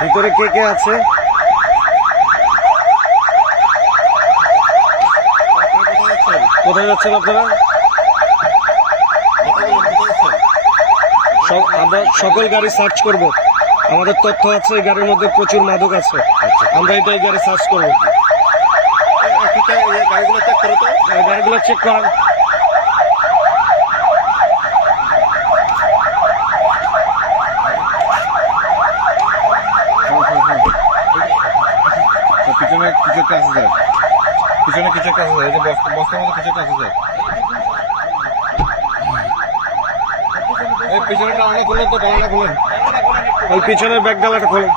ভিতরে কে কে আছে? কোথায় যাচ্ছেন আপনারা? আমরা সকল গাড়ি সার্চ করব। আমাদের তথ্য আছে এই গাড়ির মধ্যে প্রচুর মাদক আছে। আমরা এটা এই গাড়ি সার্চ করব। গাড়িগুলো চেক করো তো। গাড়িগুলো চেক করান পিছনে কিছু একটা আছে স্যার। পিছনে কিছু একটা আছে স্যার। এই যে বস্তা- বস্তার মতো কিছু একটা আছে স্যার। এই পিছনে খুলেন তো টানাটা খুলেন। ওই পিছনের ব্যাগ ডালাটা খোলেন